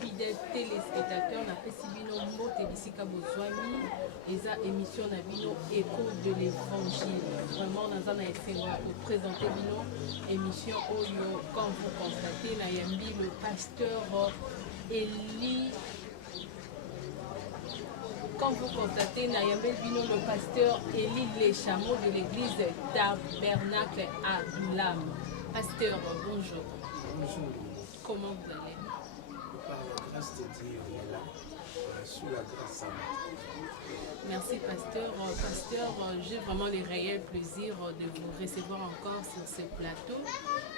fidèles téléspectateurs, na Pesibino Mbote Bisika Bozwami, et ça émission na Bino Écho de l'Évangile. Vraiment, on a essayé de présenter Bino émission Oyo, comme vous constatez, na Yambi, le pasteur Eli. Comme vous constatez, Nayambel Bino, le pasteur Élie Lechameau de l'église Tabernacle à Doulam. Pasteur, bonjour. Bonjour. Comment vous allez? Par la grâce de Dieu, on est là, sous la grâce de Dieu. Merci, pasteur. Pasteur, j'ai vraiment le réel plaisir de vous recevoir encore sur ce plateau.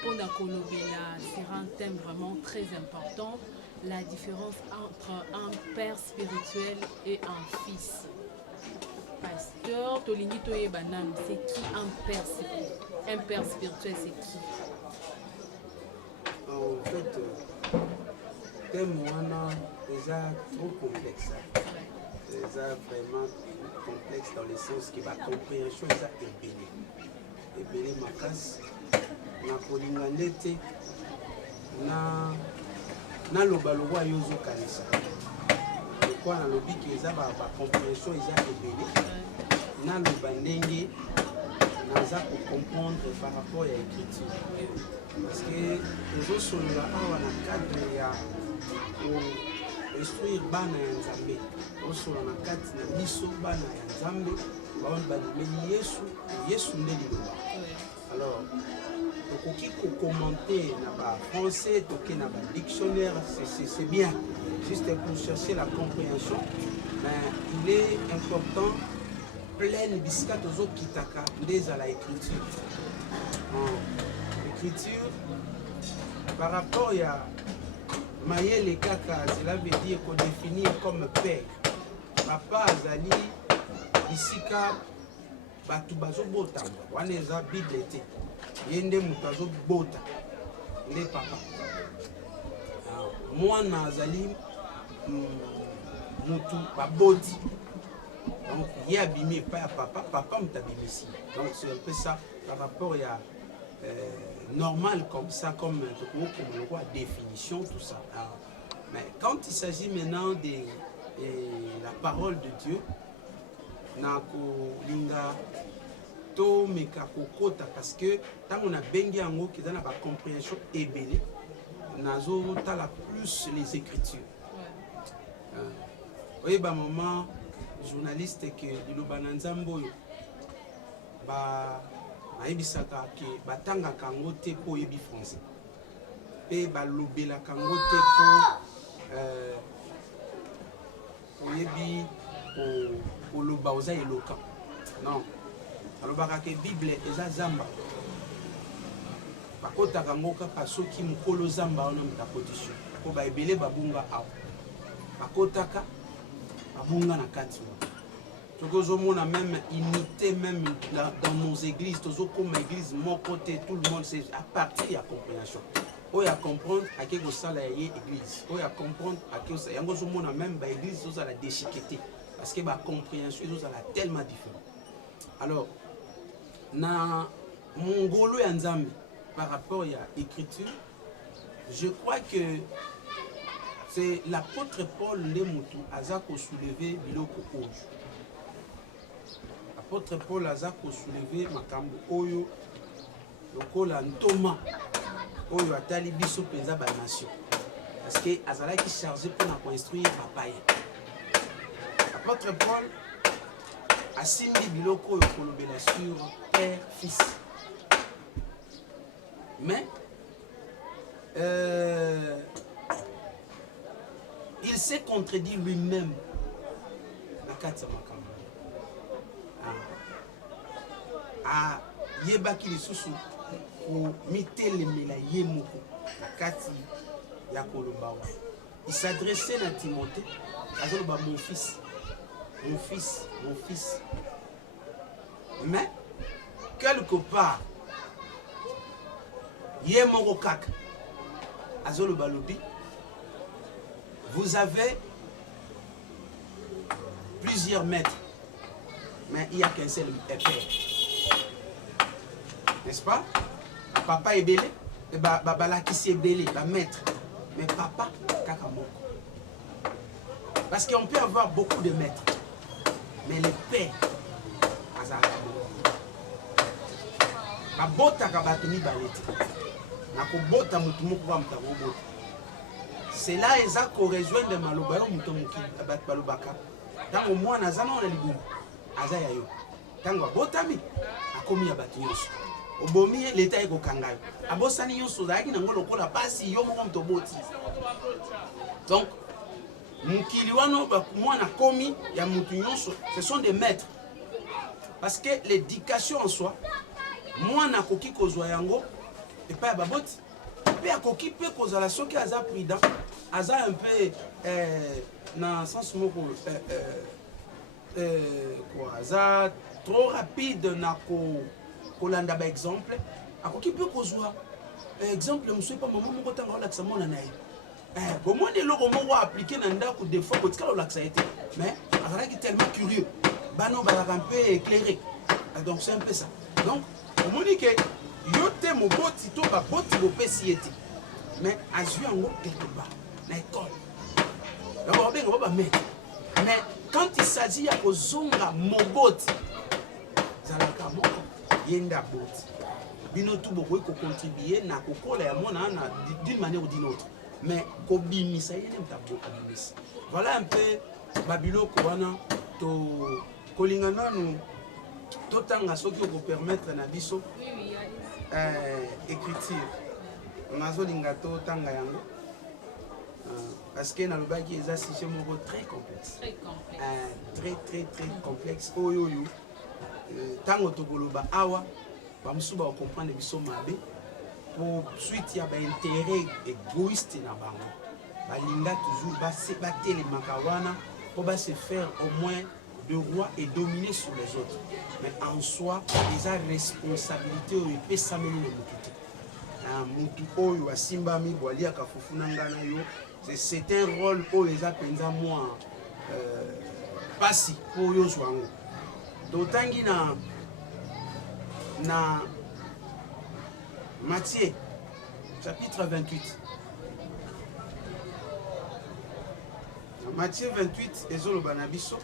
Pour la Kolobela, c'est un thème vraiment très important. La différence entre un père spirituel et un fils. Pasteur, Tolingi Toye Banam, c'est qui un père spirituel? Un père spirituel, c'est qui? En fait, le thème est déjà trop complexe. Déjà vraiment complexe dans le sens que la compréhension est ébélée. Ébélée ma casse, na Kolingandete, na lobaloba yozo kanisa. Pourquoi na lobi que ça ba compréhension est ébélée. Na lobandenge naza pour comprendre par rapport à l'écriture. Parce que les autres sont là dans le cadre ya pour instruire bana ya Nzambe. Ils sont dans le cadre na biso bana ya Nzambe. Ba Yesu ndeli loba. Alors pour qui commenter na français, toquer na dictionnaire, c'est bien, juste pour chercher la compréhension. Mais il est important, plein biscuit aux autres qui taka à la écriture. L'écriture, par rapport à Maël Kaka, cela veut dire qu'on définit comme père. Papa Azali, bisika, batu bazo botamba, waneza bibliothèque. Yende mutazo bota le papa mwana azali mutu baboti donc il abîmé pas papa mutabimisi donc c'est un peu ça par rapport à normal comme ça comme le roi définition tout ça mais quand il s'agit maintenant de la parole de Dieu nako linga to meka kokota parce que tant on a bengi yango qui donne la compréhension ébélée nazo tala plus les écritures. Oui ba maman journaliste que liloba na Nzambo yo ba naibisaka ke batanga kango te po yebi français pe ba lobela kango te po yebi po loba oza eloka non. Alors, la Bible est Zamba. Par contre, il soki mukolo Zamba on a position. Ko ba ebele babunga aw. Par contre, babunga na kati. Tokozomona même unité même dans nos églises, tozo comme église mon côté tout le monde c'est à partir de la compréhension. Oya comprendre à quel sala y église. Oya comprendre à quel ça yango zomona même ba église zo la déchiqueter parce que ba compréhension zo la tellement différent. Alors na mongolo ya Nzambe par rapport à l'écriture, je crois que c'est l'apôtre Paul Lemutu azako soulever biloko oyo. L'apôtre Paul azako soulever makambo oyo lokola ntoma oyo atali biso penza ba nation parce que azalaki chargé pour construire papaye. L'apôtre Paul a simbi biloko oyo kolobela sur père fils. Mais il s'est contredit lui-même. Yebaki lisusu ko mitelemela ye moko nakati ya koloba. Il s'adressait à Timothée, azoloba mon fils, mon fils, mon fils. Mais quelque part ye moko kaka azoloba lobi. Vous avez plusieurs maîtres, mais il n'y a qu'un seul père. N'est-ce pas? Papa est belé, baba qui s'est belé, maître. mais papa, kaka moko. Parce qu'on peut avoir beaucoup de maîtres, mais le père, azalaka moko. Babota kabato mibalete. Nakobota mutu moko ba mutu bota. C'est là eza ko rejoindre maloba yo mutu moki bat balobaka. Tango mwana zana na libumu. Aza ya yo. Tango abotami akomi ya bato nyonso. Obomi leta eko kangayo. Abosani nyonso zaki na ngolo kola pasi yo moko mutu boti. Donc mukili wano mwana komi ya mutu nyonso, ce sont des maîtres. Parce que l'éducation en soi, mwana koki kozwa yango et pas baboti. Pe akoki pe kozala soki aza prudent, aza un peu dans le sens moko quoi, aza trop rapide na kolanda ba exemple, akoki pe kozwa exemple monsieur pas maman moko tanga la mona na ye. Comment de l'eau moko appliquer na ndako des fois ko tikala la ça été, mais azalaki tellement curieux. Bano bazaka un peu éclairé. Donc c'est un peu ça. Donc on dit que yote moboti to ba boti bo pesiete. Mais azui yango quelque part na école. D'abord ben on va mettre. Mais quand il s'agit ya kozonga moboti zalaka moko yenda boti. Bino tout beaucoup ko contribuer na kokola ya mona na d'une manière ou d'une autre. Mais kobimisa yene mtaboko bimisa. Voilà un peu babilo ko wana to kolingana nous totanga soki ko permettre na biso écriture nazolinga totanga yango parce que na lobaki eza sujet moko très complexe très complexe oyo tango tokoloba awa bamusuba ko comprendre biso mabe pour suite ya ba intérêt égoïste na bango balinga toujours ba telemaka wana pour ba se faire au moins de roi et dominer sur les autres. Mais en soi, ils ont responsabilité au peut s'amener le mutu. Mutu oyo asimba mi boalia kafufuna ngana yo. C'est un rôle où ils appellent moi passi pour yo zwango. Dotangi na Matthieu chapitre 28. Matthieu 28 ezolo banabiso.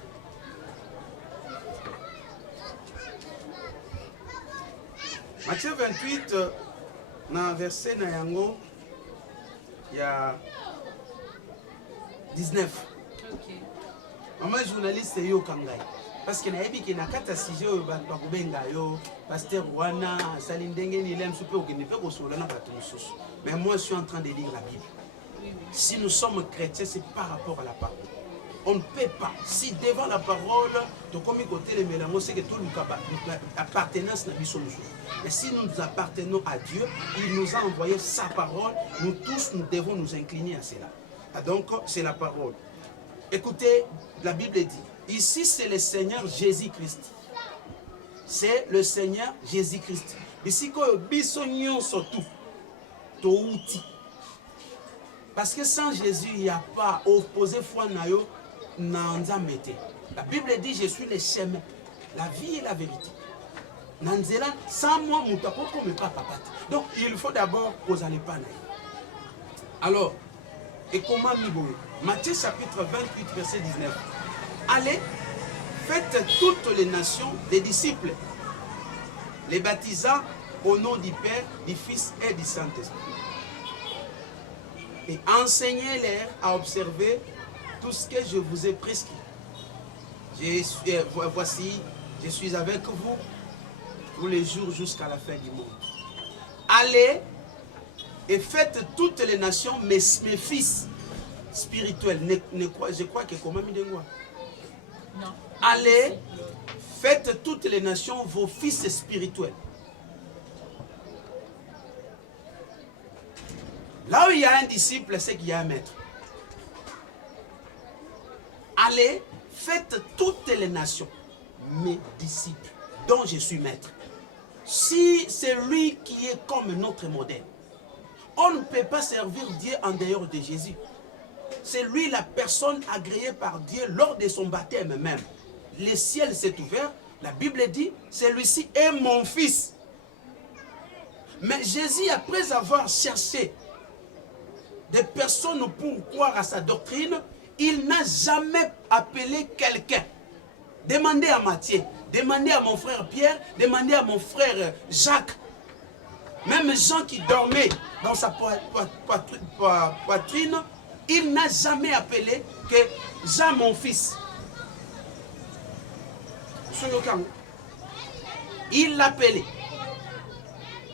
Matthieu 28, dans verset na yango, il y a 19. Okay. Maman journaliste yo kangai. Parce que na yebi ki na kata sujet yo ba kubenga yo, pasteur wana salindenge ni lem super que ne peut kosola na bato mosusu. Mais moi je suis en train de lire la Bible. Oui. Si nous sommes chrétiens, c'est par rapport à la parole. On ne peut pas. Si devant la parole, de comme côté les mélanges, c'est que tout le appartenance n'a pas. Mais si nous appartenons à Dieu, il nous a envoyé sa parole. Nous tous, nous devons nous incliner à cela. Donc, c'est la parole. Écoutez, la Bible dit, ici c'est le Seigneur Jésus-Christ. C'est le Seigneur Jésus-Christ. Ici, quand bisognon surtout, outil. Parce que sans Jésus, il n'y a pas opposé foi nayo. La Bible dit je suis le chemin, la vie et la vérité. Nanzela sans moi mutako comme papa. Donc il faut d'abord que vous allez pas naï. Alors et comment miboye? Matthieu chapitre 28 verset 19. Allez, faites toutes les nations des disciples, les baptisant au nom du Père, du Fils et du Saint-Esprit. Et enseignez-les à observer tout ce que je vous ai prescrit. Voici, je suis avec vous tous les jours jusqu'à la fin du monde. Allez et faites toutes les nations mes fils spirituels. Je crois que comment Non. Allez, faites toutes les nations vos fils spirituels. Là où il y a un disciple, c'est qu'il y a un maître. Allez, faites toutes les nations mes disciples, dont je suis maître. Si c'est lui qui est comme notre modèle, on ne peut pas servir Dieu en dehors de Jésus. C'est lui la personne agréée par Dieu lors de son baptême même. Le ciel s'est ouvert, la Bible dit, celui-ci est mon fils. Mais Jésus, après avoir cherché des personnes pour croire à sa doctrine, il n'a jamais appelé quelqu'un. Demandez à Matthieu, demandez à mon frère Pierre, demandez à mon frère Jacques. Même Jean qui dormait dans sa poitrine, il n'a jamais appelé que Jean mon fils. Il l'appelait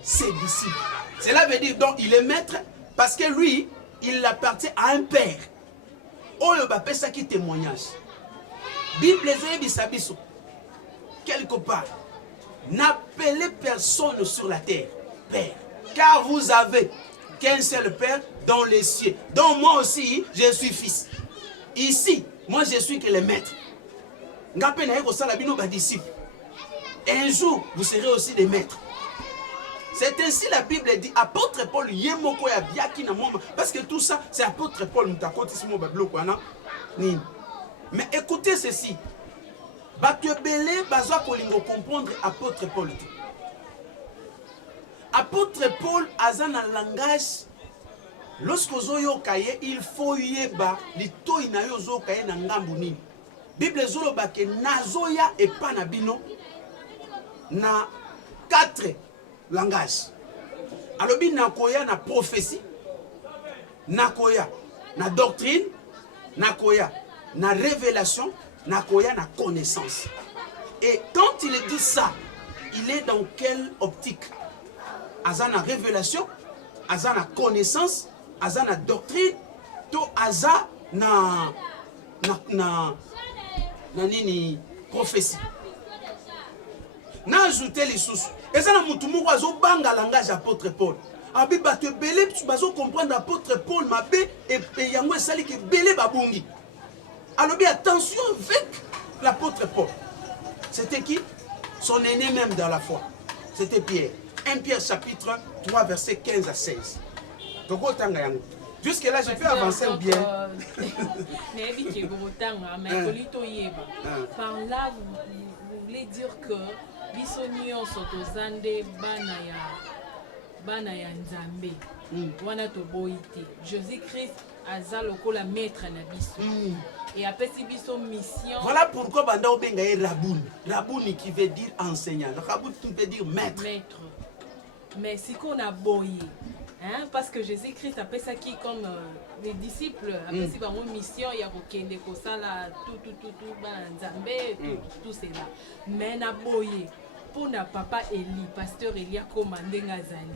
ses disciples. Cela veut dire donc il est maître parce que lui, il appartient à un père. Oyo bapé ça qui témoignage. Bible bisabiso. Quelque part, n'appelez personne sur la terre père, car vous avez qu'un seul père dans les cieux. Donc moi aussi, je suis fils. Ici, moi je suis que le maître. Un jour, vous serez aussi des maîtres. C'est ainsi la Bible dit, apôtre Paul, parce que tout ça, c'est apôtre Paul. Mais écoutez ceci. Comprendre apôtre Paul. Apôtre Paul a un langage. Lorsque il faut yeba lito inayo zo kaye na ngambu nini. Bible zolo bake nazoya et panabino na 4 langages. Alobi nakoya na prophétie, nakoya na doctrine, nakoya na révélation, nakoya na connaissance. Et quand il dit ça, il est dans quelle optique? Azana révélation, azana connaissance, azana doctrine, to aza na nini prophétie. Na ajouté les sous. Et ça na mutumu wazo banga langage apôtre Paul. Abi bato belé tu bazo comprendre apôtre Paul mabe et yango esali ke belé babungi. Alors bien attention avec l'apôtre Paul. C'était qui? Son aîné même dans la foi. C'était Pierre. 1 Pierre chapitre 3 verset 15 à 16. Jusque là je peux avancer bien. Par là vous voulez dire que bisonio sotozande bana ya nzambe wana toboite Jésus-Christ aza lokola maître na biso et après si biso mission. Voilà pourquoi banda obenga raboun. Raboun qui veut dire enseignant. Raboun qui veut dire maître. Mais si qu'on a boyé, hein, parce que Jésus-Christ appelle ça qui comme les disciples appelle si une mission il y a kokende kosala tout nzambe tout cela. Mais na boyé pour na papa Eli, pasteur Elia commandé ngazali.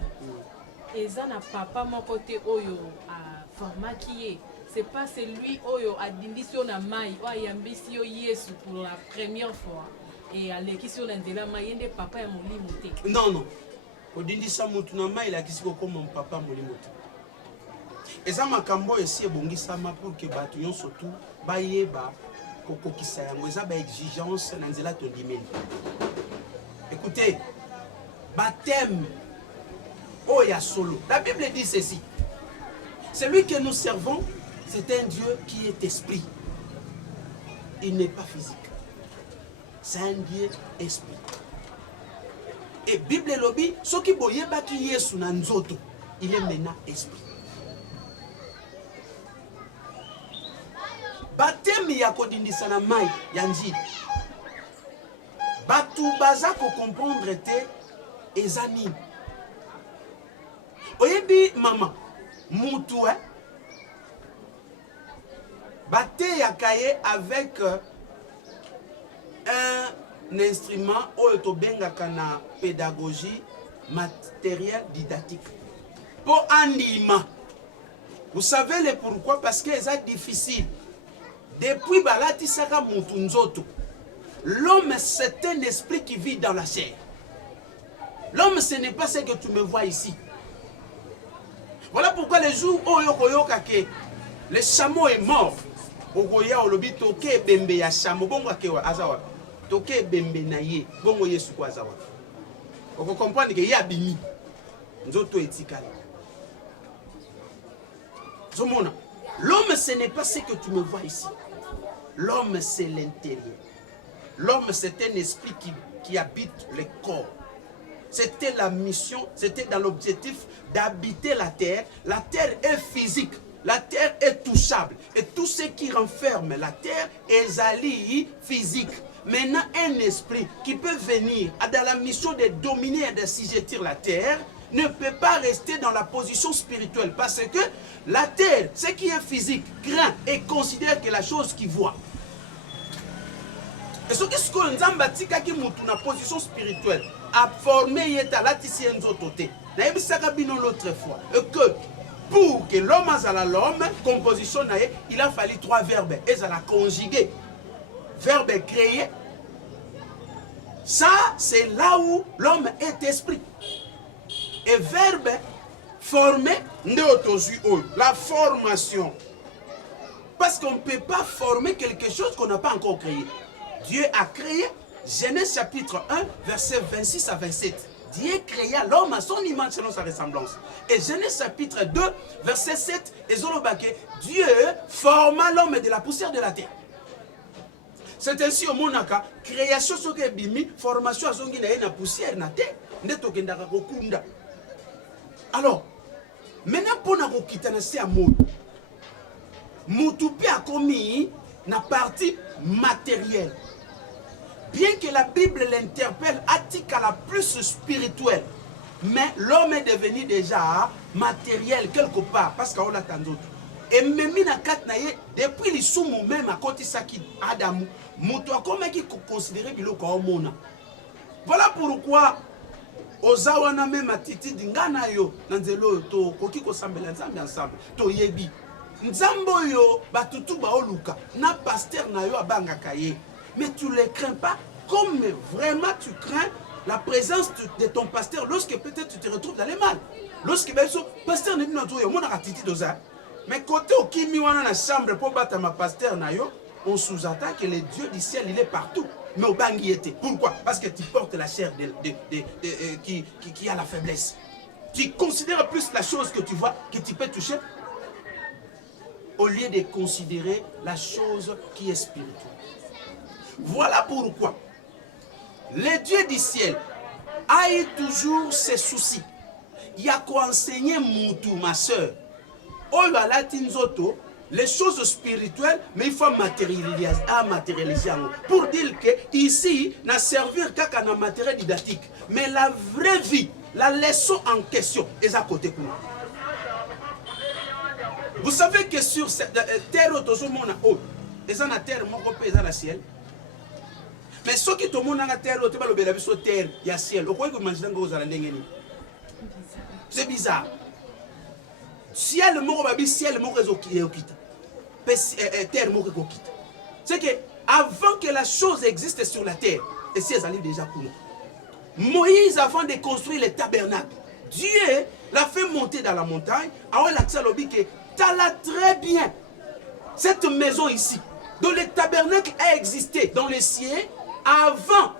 Et ça na papa mon côté oyo a format qui est. C'est pas celui oyo a dindisio na mai o yambisio Yesu pour la première fois et à l'équision de maïende papa ya molimo te. Non. Odindisa mutu na mai la kisiko comme mon papa molimo te. Et ça makambo esi ebongisama pour que batu yon surtout bayeba kokokisa yango eza ba exigence na nzela tondimeni. Écoutez, baptême oya solo. La Bible dit ceci. Celui que nous servons, c'est un Dieu qui est esprit. Il n'est pas physique. C'est un Dieu esprit. Et Bible lobby, ce qui boye baki Yesu na nzoto, il est maintenant esprit. Baptême ya kodindisa na mai ya njili. Batu baza ko comprendre te ezani. Oyebi mama, mutu bate yakaye avec un instrument oyo bengaka na pédagogie matériel didactique. Pour anima. Vous savez le pourquoi? Parce que c'est difficile. Depuis balati saka mutu nzoto. L'homme c'est un esprit qui vit dans la chair. L'homme ce n'est pas ce que tu me vois ici. Voilà pourquoi les jours où le chameau est mort. Ogoya olobi toke bembe ya chameau bongo kewa azawa. Toke bembe na ye bongo Yesu kwa azawa. Vous comprenez que ya bini nzoto etikala. Zomona. L'homme ce n'est pas ce que tu me vois ici. L'homme c'est l'intérieur. L'homme c'est un esprit qui habite le corps. C'était la mission, c'était dans l'objectif d'habiter la terre. La terre est physique. la terre est touchable. Et tout ce qui renferme la terre est ali physique. Maintenant, un esprit qui peut venir dans la mission de dominer et d'assujettir la terre ne peut pas rester dans la position spirituelle. Parce que la terre, ce qui est physique, craint et considère que la chose qu'il voit. Et ce qui est la position spirituelle a formé la l'autre fois. Et que pour que l'homme ait l'homme, composition, il a fallu 3 verbes. Et ça l'a conjugué. Verbe créé. Ça, c'est là où l'homme est esprit. Et verbe formé, la formation. Parce qu'on ne peut pas former quelque chose qu'on n'a pas encore créé. Dieu a créé, Genèse chapitre 1, versets 26 à 27. Dieu créa l'homme à son image selon sa ressemblance. Et Genèse chapitre 2, verset 7, et Zolobake, Dieu forma l'homme de la poussière de la terre. C'est ainsi au monaka, création soke bimi, formation à son guinée na poussière na terre, neto kendaka kokunda. Alors, maintenant pour na kokita na se amour, mutupi a commis na partie matérielle. Bien que la Bible l'interpelle à la plus spirituelle, mais l'homme est devenu déjà matériel quelque part, parce qu'on a tant d'autres. Et même depuis les soumous même à côté ça qui Adam, mutu a comme qui considéré biloko mona. Voilà pourquoi ozawana même atiti dingana yo nanzelo to koki ko sambela nzambe ensemble to yebi. Nzambo yo batutu ba oluka na pasteur na yo abanga kaye. Mais tu ne les crains pas comme vraiment tu crains la présence de ton pasteur lorsque peut-être tu te retrouves dans les mal. Lorsque pasteur n'est pas yo mona atiti doza. Mais côté au kimi wana na chambre pour battre ma pasteur na yo, on sous-entend que le Dieu du ciel il est partout. Mais au bangi était. Pourquoi? Parce que tu portes la chair qui a la faiblesse. Tu considères plus la chose que tu vois, que tu peux toucher, au lieu de considérer la chose qui est spirituelle. Voilà pourquoi le Dieu du ciel a eu toujours ses soucis. Il y a quoi enseigner Moutou, ma soeur. Les choses spirituelles, mais il faut matérialiser. Pour dire que ici, n'a servir qu'à un matériel didactique. Mais la vraie vie, la leçon en question, est à côté de nous. Vous savez que sur cette terre, ils ont la terre, ils ont le ciel. Mais ceux qui ont la terre, ils ont la terre, il y a le ciel. C'est bizarre. Ciel moko babi ciel moko ezokita. Terre moko kokita. C'est que avant que la chose existe sur la terre, et si elles allaient déjà pour nous. Moïse avant de construire le tabernacle, Dieu l'a fait monter dans la montagne. Alors il a dit que t'as là très bien cette maison ici, dont le tabernacle a existé dans le ciel avant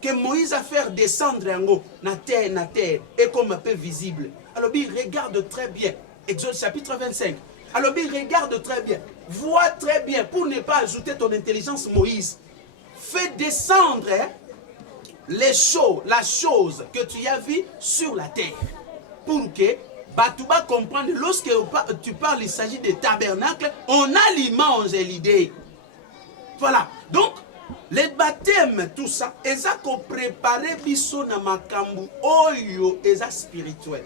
que Moïse a fait descendre en haut na terre et comme un peu visible. Alors il regarde très bien. Exode chapitre 25. Alors il regarde très bien, vois très bien, pour ne pas ajouter ton intelligence Moïse. Fais descendre les choses, la chose que tu as vue sur la terre. Pour que Batouba comprenne, lorsque tu parles, il s'agit de tabernacle, on a l'image et l'idée. Voilà. Donc, les baptêmes, tout ça, ils ont préparé biso na makambu oyo, ils ont spirituel.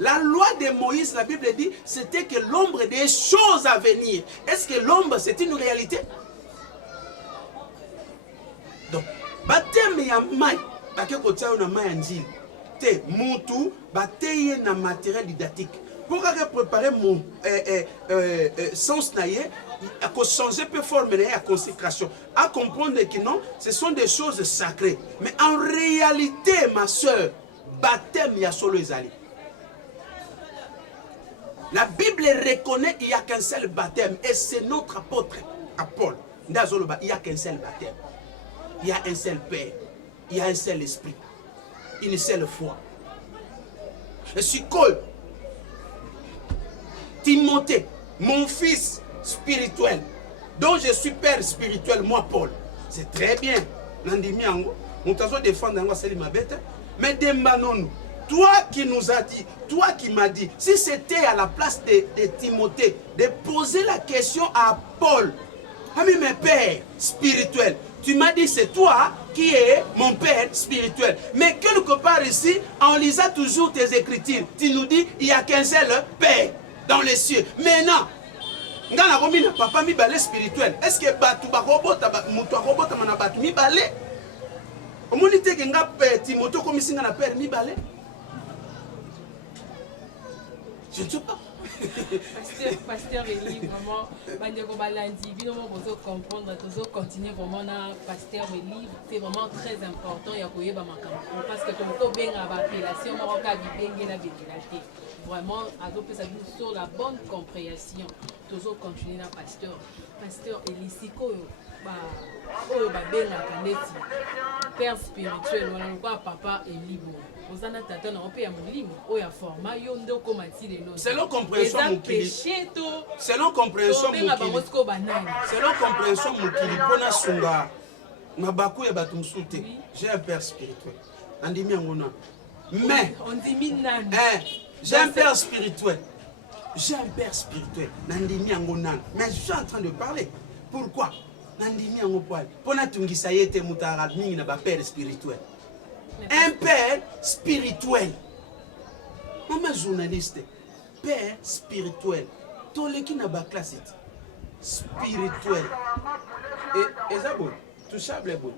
La loi de Moïse, la Bible dit, c'était que l'ombre des choses à venir. Est-ce que l'ombre, c'est une réalité? Donc, baptême ya mai, bake kotia na mai anjili. Te mutu bateye na matériel didactique. Pour préparer mon sens naïe, à changer peu forme à consécration, à comprendre que non, ce sont des choses sacrées. Mais en réalité, ma soeur, baptême ya solo ezali. La Bible reconnaît qu'il n'y a qu'un seul baptême. Et c'est notre apôtre, Paul. Il n'y a qu'un seul baptême. Il y a un seul Père. Il y a un seul Esprit. Une seule foi. Et si Timothée, mon fils spirituel, dont je suis père spirituel, moi Paul, c'est très bien. Mais Demba non. Toi qui nous as dit, toi qui m'as dit, si c'était à la place de Timothée, de poser la question à Paul, ami mon père spirituel, tu m'as dit c'est toi qui es mon père spirituel. Mais quelque part ici, en lisant toujours tes écritures, tu nous dis il n'y a qu'un seul père dans les cieux. Maintenant, papa mi balé spirituel. Est-ce que batu bakobota mutu akobota mana batu mi balé? Omoni te nga Timothée comme singa na père mi balé? Je ne sais pas. Pasteur Eli, vraiment, Bandeko Balandi, évidemment, vous comprendre, vous continuer vraiment dans Pasteur Eli, c'est vraiment très important. Il y a quoi parce que comme tout bien à l'appellation, vraiment, à d'autres ça sur la bonne compréhension. Toujours continuer dans Pasteur. Pasteur Eli, c'est quoi? Père spirituel, papa Eli. Selon compréhension mukili. Selon compréhension mukili. Selon compréhension mukili. Pona sunga. Mabaku ya batumsute. J'ai un père spirituel. Andimi angona. Mais. On dit minan. J'ai un père spirituel. J'ai un père spirituel. Nandimi angona. Mais je suis en train de parler. Pourquoi? Nandimi angopoal. Pona tungisa yete mutara mingi na ba père spirituel. Un père spirituel. Maman journaliste, père spirituel. Tous les qui n'a pas classe spirituel. Et ça bon, touchable est bon.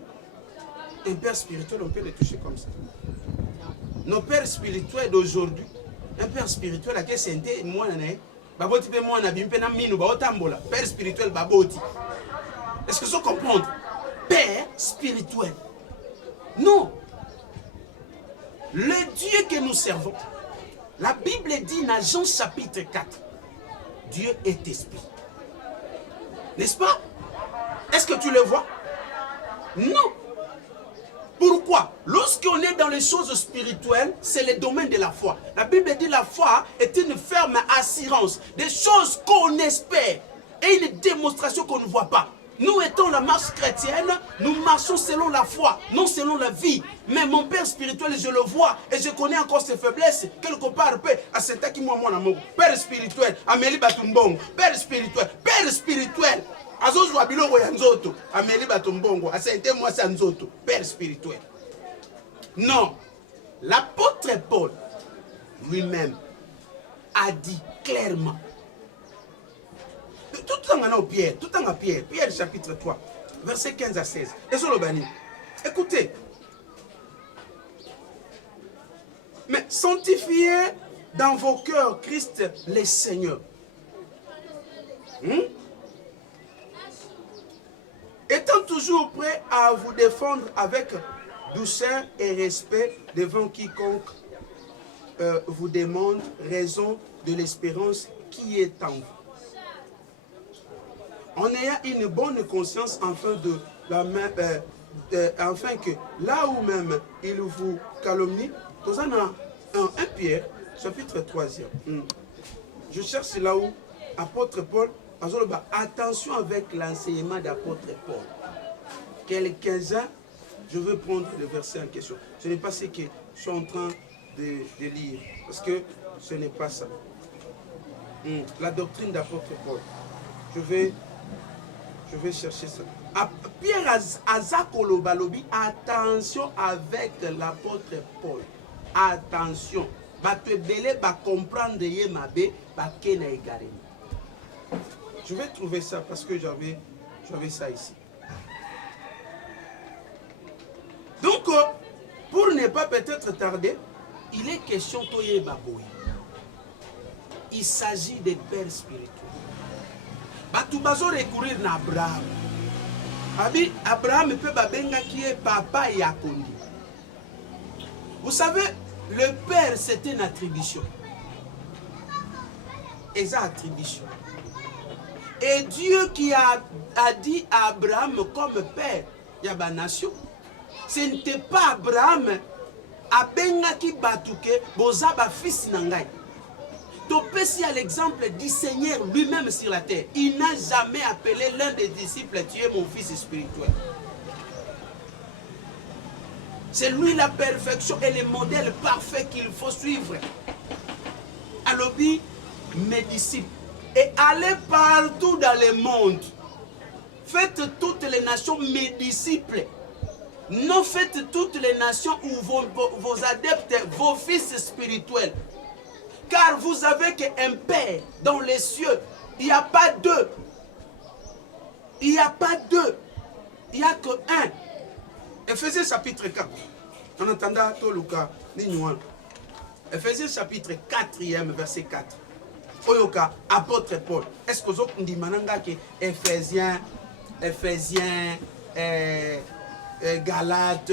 Un père spirituel, on peut le toucher comme ça. Nos pères spirituels d'aujourd'hui, un père spirituel à qui c'est moi baboti pe moi na bimpe na minu ba otambola. Père spirituel baboti. Est-ce que vous comprenez? Père spirituel. Non. Le Dieu que nous servons, la Bible dit dans Jean chapitre 4, Dieu est esprit. N'est-ce pas? Est-ce que tu le vois? Non. Pourquoi? Lorsqu'on est dans les choses spirituelles, c'est le domaine de la foi. La Bible dit la foi est une ferme assurance des choses qu'on espère et une démonstration qu'on ne voit pas. Nous étant la marche chrétienne, nous marchons selon la foi, non selon la vie. Mais mon père spirituel, je le vois et je connais encore ses faiblesses. Quelque part, à cet qui moi, mon amour. Père spirituel, Amélie Batumbongo. Père spirituel, père spirituel. Azozo Abilo Yanzoto, Amélie Batumbongo. Asente moi Sanzoto, père spirituel. Non, l'apôtre Paul lui-même a dit clairement. Tout en Pierre, tout en Pierre, Pierre chapitre 3, verset 15 à 16. Écoutez. Mais sanctifiez dans vos cœurs Christ le Seigneur. Étant toujours prêt à vous défendre avec douceur et respect devant quiconque vous demande raison de l'espérance qui est en vous. En ayant une bonne conscience afin que là où même il vous calomnie, dans un 1 Pierre, chapitre 3e. Je cherche là où apôtre Paul, attention avec l'enseignement d'apôtre Paul. Quelques-uns, je veux prendre le verset en question. Ce n'est pas ce que je suis en train de lire, parce que ce n'est pas ça. La doctrine d'apôtre Paul. Je vais chercher ça. Pierre Azakolo Balobi, attention avec l'apôtre Paul. Attention. Je vais trouver ça parce que j'avais ça ici. Donc, pour ne pas peut-être tarder, il est question de Baboui. Il s'agit des pères spirituels. Batubazo recourir à Abraham. Abraham peut babenga qui est papa et Akondi. Vous savez, le père c'était une attribution. Et ça attribution. Et Dieu qui a dit à Abraham comme père, il y a une nation. Ce n'était pas Abraham. Abenga qui batuke, bozaba fils nangai. Topesi à l'exemple du Seigneur lui-même sur la terre. Il n'a jamais appelé l'un des disciples, tu es mon fils spirituel. C'est lui la perfection et le modèle parfait qu'il faut suivre. Alors, mes disciples, et allez partout dans le monde. Faites toutes les nations mes disciples. Non, faites toutes les nations où vos adeptes, vos fils spirituels. Car vous avez qu'un Père dans les cieux. Il n'y a pas deux. Il n'y a pas deux. Il n'y a que un. Éphésiens chapitre 4. En attendant, tout le cas, Éphésiens chapitre 4e, verset 4. Oyoka, apôtre Paul. Est-ce que vous avez dit que Éphésiens, Galates,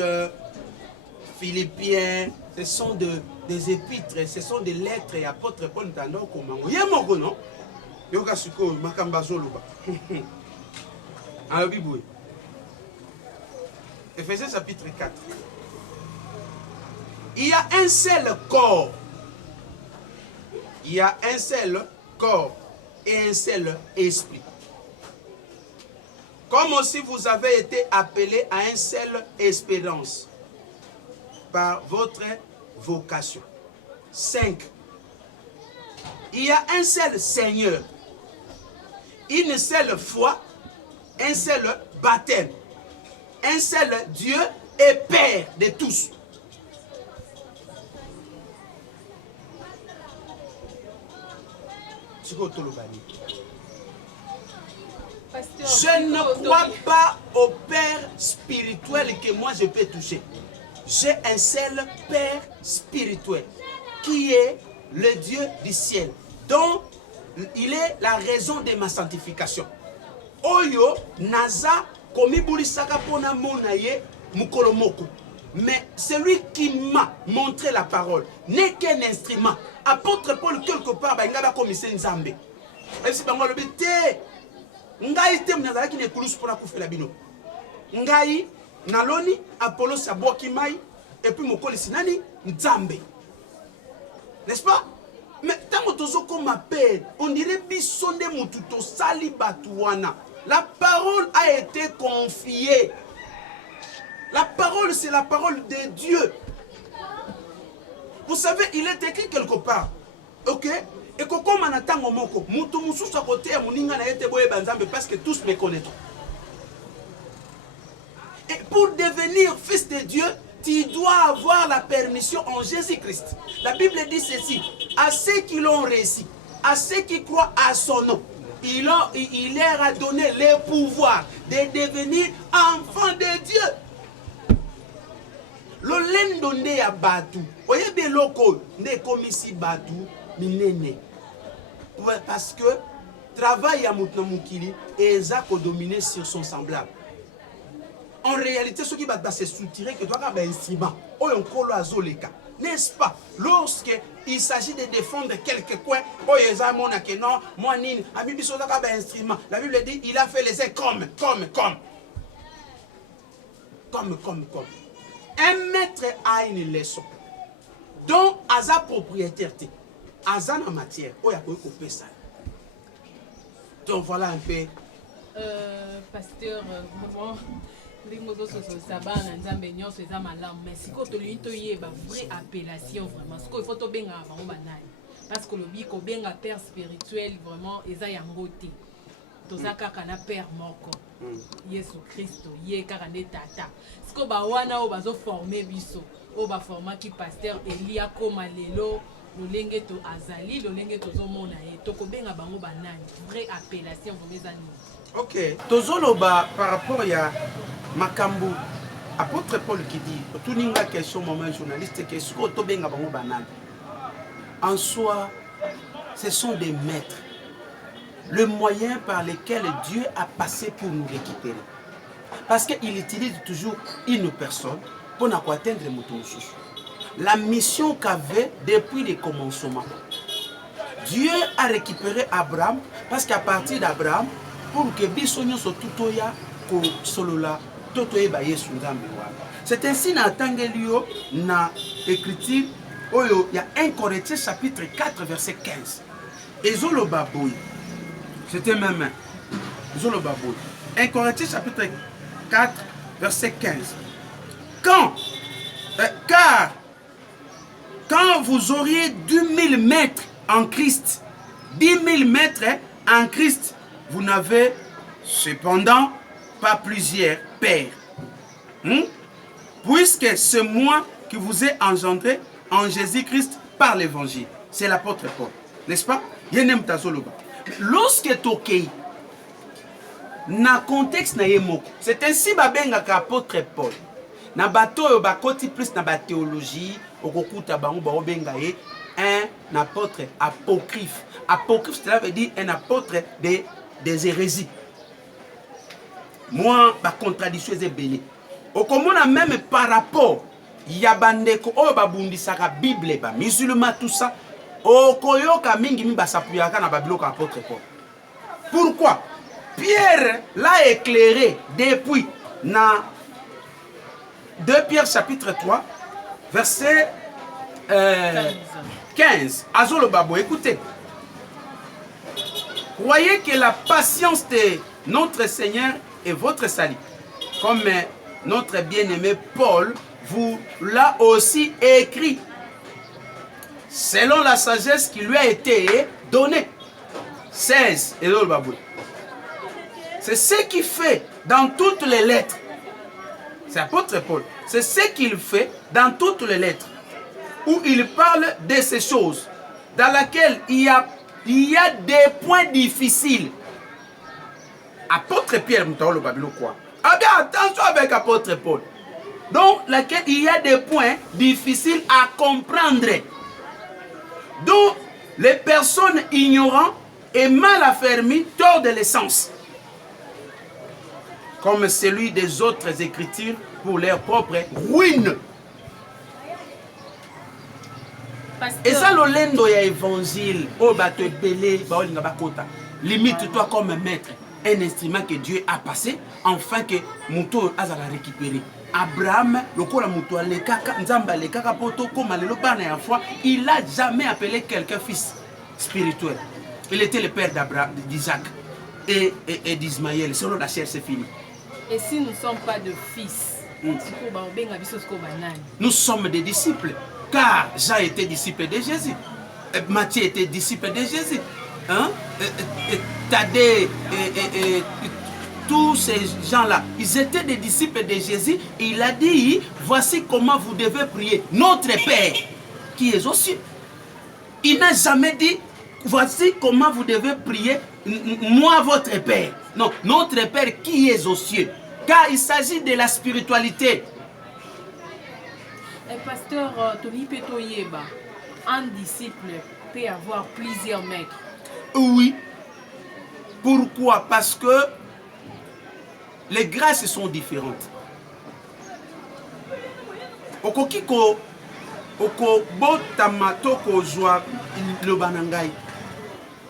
Philippiens, ce sont des épîtres, ce sont des lettres et apôtre Paul n'entendant comment. Il y a mon non? Yoga suko makambazo luba. Alors Bible. Éphésiens chapitre 4. Il y a un seul corps. Il y a un seul corps et un seul esprit. Comme aussi vous avez été appelés à une seule espérance par votre vocation. 5. Il y a un seul Seigneur, une seule foi, un seul baptême, un seul Dieu et Père de tous. Je ne crois pas au Père spirituel que moi je peux toucher. J'ai un seul Père spirituel qui est le Dieu du ciel, dont il est la raison de ma sanctification. Oyo naza komi bulisaka pona monaye mukolomoko. Mais celui qui m'a montré la parole n'est qu'un instrument. Apôtre Paul quelque part bangaba commissaire Nzambe. Et si bango lobi te ngai te mnazala ki ne kulus pona kufela bino. Ngai naloni Apollo saboki mai et puis mokoli sinani Nzambe. N'est-ce pas? Mais tant que m'appelle, on dirait bisonde mututo sali batuana. La parole a été confiée. La parole, c'est la parole de Dieu. Vous savez, il est écrit quelque part. Ok? Et que comme on attend au moko, mutu mususu à côté à muninga na ete boye banzambe parce que tous me connaissent. Et pour devenir fils de Dieu, tu dois avoir la permission en Jésus-Christ. La Bible dit ceci: à ceux qui l'ont réussi, à ceux qui croient à son nom, il leur a donné le pouvoir de devenir enfants de Dieu. Lolendo nde ya batu, oyebe loko nde komisi batu minene. Parce que travail ya mutna mukili eza ko dominer sur son semblable. En réalité, ce qui va se soutirer que doit avoir un instrument, n'est-ce pas? Lorsqu'il s'agit de défendre quelques coins, la Bible dit il a fait les airs comme. Un maître a une leçon dont Aza propriété, Aza en matière, donc voilà un peu. Pasteur, vraiment. Mais si vous avez une vraie appellation, vraiment, ce qu'il faut bien avant, parce que le bico bien un père spirituel, vraiment, ils ont un côté. Tout ça, quand on a père moko, Jésus Christ, yé karane tata. Ce que bah wana o bazo former biso, o ba former qui pasteur Elia comme lelo, le lenge to azali, le lenge to zomona et to ko benga bango banani. Vraie appellation pour mes amis. Ok. Tozoloba par rapport à Makambu, apôtre Paul qui dit, tout une question moment journaliste, que ce que Tobenga bango banane. En soi, ce sont des maîtres. Le moyen par lequel Dieu a passé pour nous récupérer. Parce qu'il utilise toujours une personne pour atteindre le mouton. La mission qu'avait depuis le commencement. Dieu a récupéré Abraham parce qu'à partir d'Abraham, pour que Bissonio soit tout ya ko solola totoye ba Yesu nzambe wa. C'est ainsi na tangelio na écriture oyo ya 1 Corinthiens chapitre 4 verset 15. Ezolo baboy. C'était même Ezolo baboy. 1 Corinthiens chapitre 4 verset 15. Quand Car quand vous auriez 10 000 mètres en Christ, 10 000 mètres en Christ, vous n'avez cependant pas plusieurs pères. Puisque c'est moi qui vous ai engendré en Jésus-Christ par l'évangile. C'est l'apôtre Paul. N'est-ce pas? Lorsque Tokei, na contexte na yemoko, c'est ainsi babengaka apôtre Paul. Na bato bakoti plus na ba théologie, okokuta bango ba obenga ye un apôtre apocryphe. Apocryphe, cela veut dire un apôtre des hérésies. Moi, ba contradiction est belé. Okomona même par rapport yabandeko o babundisaka Bible ba musulman tout ça. Okoyoka mingi mi basapuyaka na babiloko apôtre Paul. Pourquoi? Pierre l'a éclairé depuis na 2 Pierre chapitre 3 verset 15. Azolo Babo, écoutez. Croyez que la patience de notre Seigneur est votre salut. Comme notre bien-aimé Paul vous l'a aussi écrit. Selon la sagesse qui lui a été donnée. 16. Azolo Babo. C'est ce qu'il fait dans toutes les lettres. C'est l'apôtre Paul. C'est ce qu'il fait dans toutes les lettres. Où il parle de ces choses. Dans lesquelles il y a des points difficiles. Apôtre Pierre, quoi? Ah bien, attention avec apôtre Paul. Donc, laquelle il y a des points difficiles à comprendre. Donc, les personnes ignorantes et mal affermies tordent l'essence. Comme celui des autres écritures pour leur propre ruine. Et ça, l'olendo ya évangile, oh bato belé, baolinga bakota. Limite-toi comme maître, un instrument que Dieu a passé, afin que Mouto azala récupérer. Abraham, le kola Mouto le kaka, nzamba le kaka poto, comme le lopana ya foi, il n'a jamais appelé quelqu'un fils spirituel. Il était le père d'Isaac et d'Ismaël. Selon la chair, c'est fini. Et si nous ne sommes pas de fils, nous sommes des disciples. Car Jean était disciple de Jésus. Matthieu était disciple de Jésus. Thaddée tous ces gens-là, ils étaient des disciples de Jésus. Et il a dit, voici comment vous devez prier. Notre Père, qui est aux cieux. Il n'a jamais dit, voici comment vous devez prier, moi votre Père. Non, notre Père qui est aux cieux. Car il s'agit de la spiritualité. Pasteur Tony Petoyeba, un disciple peut avoir plusieurs maîtres. Oui. Pourquoi? Parce que les grâces sont différentes. Okokiko oko botamato ko joa le banangai.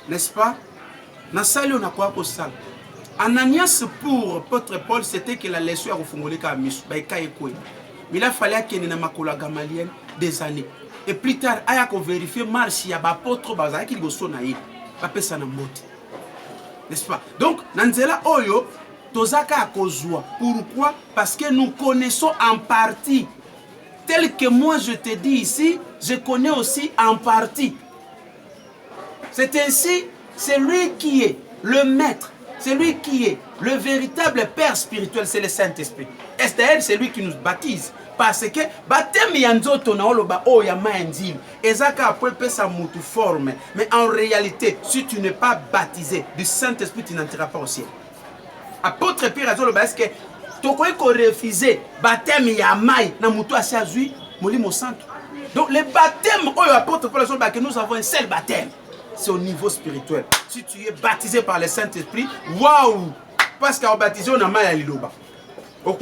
N'est-ce pas? Nasali on a quoi ko sal. Ananias pour apôtre Paul, c'était que la leçon a refongolé ka misu ba ikaye ko. Mais il a fallu qu'il y ait Gamaliel des années. Et plus tard, il a vérifié marche il y a apôtre bazar qui go sonaï. Papé ça na moti. N'est-ce pas? Donc, Nanzela Oyo, Tozaka Akozua. Pourquoi? Parce que nous connaissons en partie. Tel que moi je te dis ici, je connais aussi en partie. C'est ainsi, c'est lui qui est le maître, c'est lui qui est le véritable Père spirituel, c'est le Saint-Esprit. Esther, c'est lui qui nous baptise. Parce que baptême yanzoto na oloba o ya maendil ezaka après sa mutu forme, mais en réalité si tu n'es pas baptisé du Saint-Esprit tu n'entreras pas au ciel. Apôtre Pierre azoloba est-ce que tokoy ko refuser baptême ya mai na mutu asiazui molimo santo. Donc le baptême oyo apôtre Paul azoloba que nous avons un seul baptême, c'est au niveau spirituel. Si tu es baptisé par le Saint-Esprit, waouh, parce qu'à baptisé on a mai ya liloba. Je ne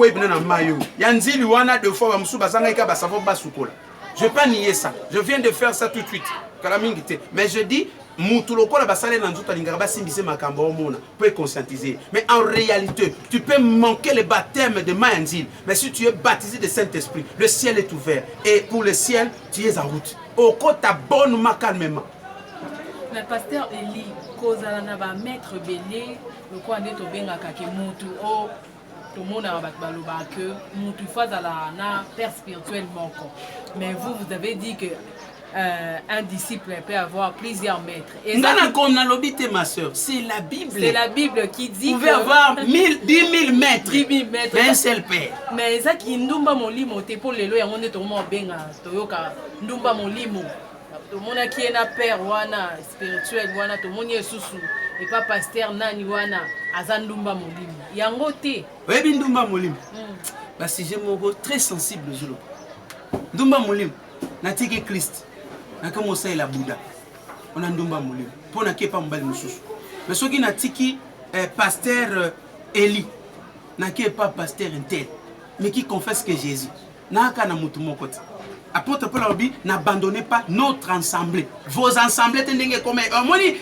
vais pas nier ça. Je viens de faire ça tout de suite. Mais je dis, pour conscientiser. Mais en réalité, tu peux manquer le baptême de Maïndil. Mais si tu es baptisé de Saint-Esprit, le ciel est ouvert. Et pour le ciel, tu es en route. Au côté, t'abonnes calmement. Mais pasteur Eli, cause à la maître belé, le quoi n'est au benga kake mutu o tout le monde a que Moutoufa na père spirituel manquant. Mais vous avez dit que un disciple peut avoir plusieurs maîtres. Et ça, comme dans l'obité, ma soeur, c'est la Bible. C'est la Bible qui dit vous pouvez avoir 10 000 maîtres. 10 000 maîtres. Mais un seul père. Mais ça qui ndumba molimo te pour les lois, on est tout le monde benga toyoka ndumba molimo. Tout le monde qui est un père wana spirituel wana tout le monde est sous et pas pasteur nani wana azandumba molimo. Yango te. Oui, ndumba molimo. Bah si j'ai mon très sensible zolo. Ndumba molimo. Natiki Christ. Nakamo sa la Bouddha. On a ndumba molimo. Pour naké pas mbali mususu. Mais ce qui natiki pasteur Eli. Naké pas pasteur intel. Mais qui confesse que Jésus. Naka na mutu mokoti. Apôtre Paul Obi, n'abandonnez pas notre assemblée. Vos assemblées, comme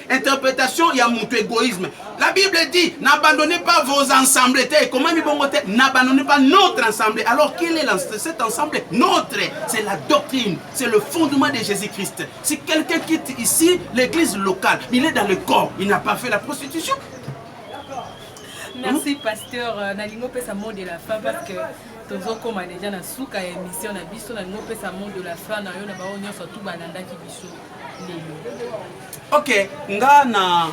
interprétation, il y a mon égoïsme. La Bible dit, n'abandonnez pas vos assemblées. Comment n'abandonnez pas notre assemblée. Alors, quelle est cette assemblée? Notre, c'est la doctrine, c'est le fondement de Jésus-Christ. Si quelqu'un quitte ici l'église locale, il est dans le corps, il n'a pas fait la prostitution. Merci, pasteur. Nalingo peut sa mot de la fin parce que tozo koma déjà na suka ya émission na biso nalingo peut sa mot de la fin na yo na ba onyo surtout balanda ki biso lelo. OK, nga na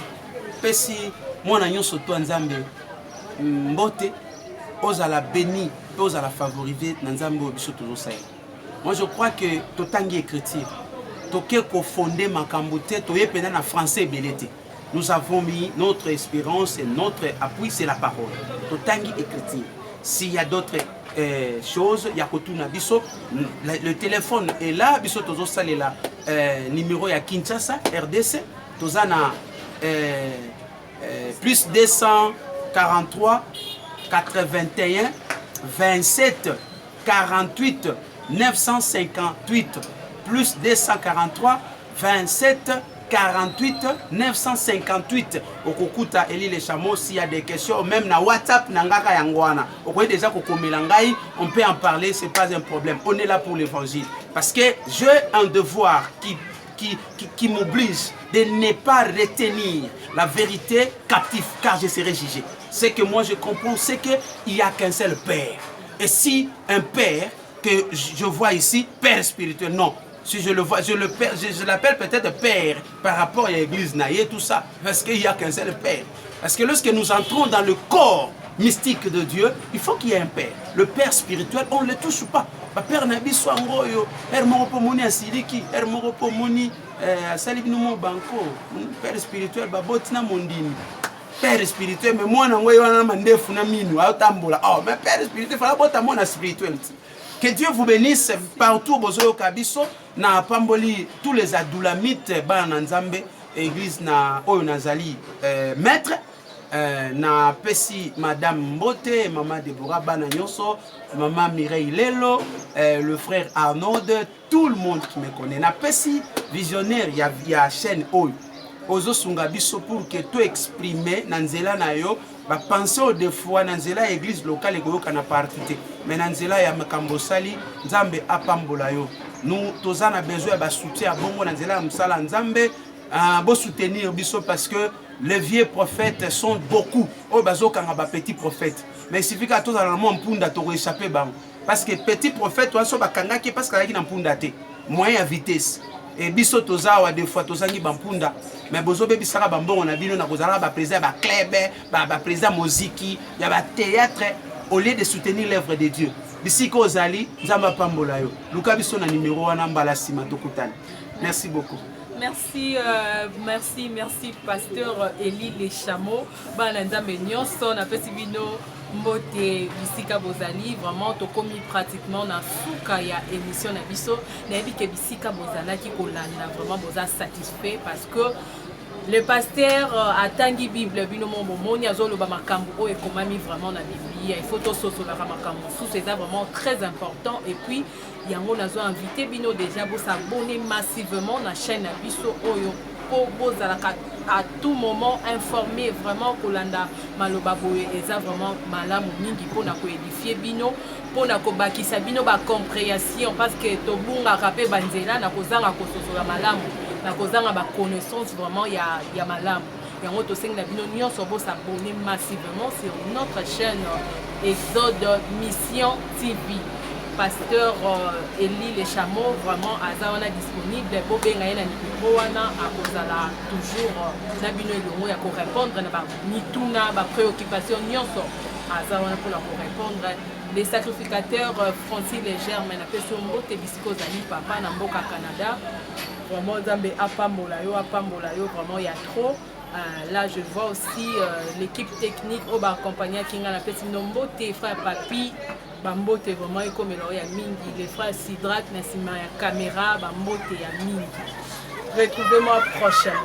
pesi mwana nyonso to nzambe mbote ozala béni pe ozala favoriser na nzambe o biso tozo saye. Moi je crois que totangi écriture toke ko fonder makambo te to yepena na français belete. Nous avons mis notre espérance et notre appui, c'est la parole. Totangi écriture. S'il y a d'autres choses, il y a Kotuna Biso. Le téléphone est là. Biso Tozo Salela, numéro ya Kinshasa, RDC. Tozana plus 243 81 27 48 958 plus 243 27 48 958 Okokuta Eli les chameaux. S'il y a des questions, même na WhatsApp nangaka yangwana. Okoye déjà kokomelangai, on peut en parler, c'est pas un problème. On est là pour l'évangile parce que j'ai un devoir qui m'oblige de ne pas retenir la vérité captive car je serai jugé. Ce que moi je comprends, c'est que il y a qu'un seul père. Et si un père que je vois ici, père spirituel, non. Si je le vois, je l'appelle peut-être père par rapport à l'église naïe, tout ça, parce qu'il n'y a qu'un seul père. Parce que lorsque nous entrons dans le corps mystique de Dieu, il faut qu'il y ait un père. Le père spirituel, on ne le touche pas. Père Nabi Swangoyo, Père Moropomoni Asiliki, Père Moropomoni Salibino Banco, Père spirituel, Babotina Mondini. Père spirituel, mais moi, je suis un oh, mais Père spirituel, il faut que spirituel. Que Dieu vous bénisse partout, Bozoyo Kabiso, na Pamboli, tous les adulamites, Bananzambe, église na Oyo Nazali, maître, na Pesi, Madame Mbote, Maman Deborah Bananyoso, Maman Mireille Lelo, le frère Arnaud, tout le monde qui me connaît. Na Pesi, visionnaire, il y a chaîne Oyo. Ozo Sungabiso pour que tout exprimer, Nanzela Nayo, penser des fois Nanzela église locale et Goyo Kana partite. Mais Nanzela ya Makambosali, Nzambe apambola yo. Nous tous on a besoin de soutien à Bongo Nanzela Msala Nzambe, bon soutenir biso parce que les vieux prophètes sont beaucoup. Oh bazo kanga ba petit prophète. Mais il suffit que tous dans le monde punda to échapper bang. Parce que petit prophète on so ba kanga ki parce que na punda te. Moyen à vitesse. Et biso tozawa des fois tozangi bampunda mais bozo be bisaka bambongo na bino na kozala ba président ba club ba président muziki ya ba théâtre au lieu de soutenir l'œuvre de Dieu bisiko ozali nzamba pambola yo luka biso na numéro wana mbala sima tokutana. Merci beaucoup. Merci, merci, pasteur Eli Les Chameaux. Bananzambe nyonso na pesi bino mbote bisika bozali vraiment to komi pratiquement na suka ya émission na biso na yebi ke bisika bozala ki kolanda vraiment boza satisfait parce que le pasteur atangi Bible bino mombo moni azoloba makambo o ekomami vraiment na Biblia il faut to sosola makambo sous c'est vraiment très important et puis yango nazo invité bino déjà bo s'abonner massivement na chaîne na biso oyo po bozalaka à tout moment informé vraiment kolanda maloba boye eza vraiment malamu mingi pona ko édifier bino pona ko bakisa bino ba compréhension parce que to bunga rapé banzela na kozanga ko sosola malamu na kozanga ba connaissance vraiment ya malamu yango to senga bino nyonso bo s'abonner massivement sur notre chaîne Exode Mission TV. Pasteur Eli Les Chameaux, vraiment, Azawana disponible. Pour bien gagner la numéro, toujours Nabino Elongo, il faut répondre à Nituna, ma préoccupation, Nyonso. Azawana pour répondre. Les sacrificateurs Francis Légère, mais la personne Mbote Bisco Zali, papa, Namboka Canada. Vraiment, Zambé Apambolayo, vraiment, il y a trop. Là, je vois aussi l'équipe technique au accompagné qui a la petite Mbote, frère Papi. Bambote vraiment et comme il y a mingi les frères Sidrak Nassima ya caméra Bambote ya mingi. Retrouvez-moi prochainement.